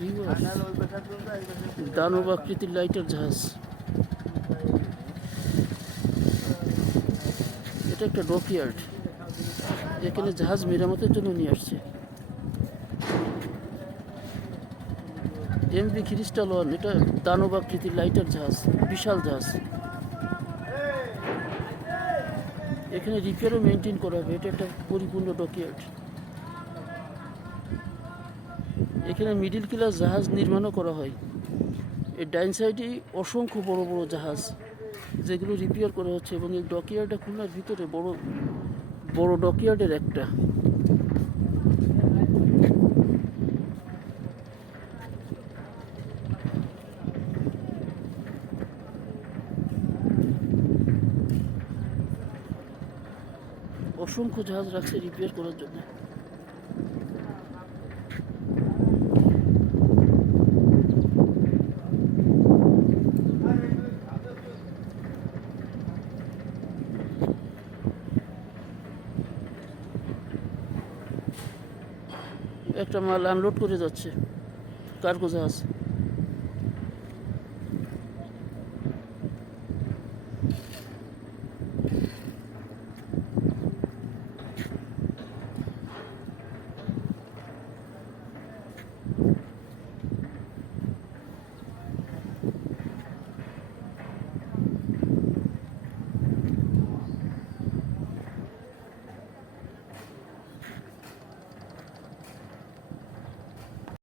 Viewers, দানব আকৃতির lighter জাহাজ। এটা একটা ডকইয়ার্ড, এখানে জাহাজ মেরামতের জন্য নিয়ে আসছে। এমভি ক্রিস্টাল 1, এটা দানব আকৃতির লাইটার জাহাজ, বিশাল জাহাজ। এখানে রিপেয়ারও মেনটেন করা হবে, এটা একটা পরিপূর্ণ ডকইয়ার্ড। এখানে মিডিল ক্লাস জাহাজ নির্মাণও করা হয়। এই ডাইন সাইডে অসংখ্য বড় বড় জাহাজ যেগুলো রিপেয়ার করা হচ্ছে, এবং এই ডকইয়ার্ডটা খুলনার ভিতরে বড় বড় ডকইয়ার্ডের একটা। অসংখ্য জাহাজ রাখছে রিপেয়ার করার জন্য। একটা মাল আনলোড করে যাচ্ছে, কার্গো জাহাজ।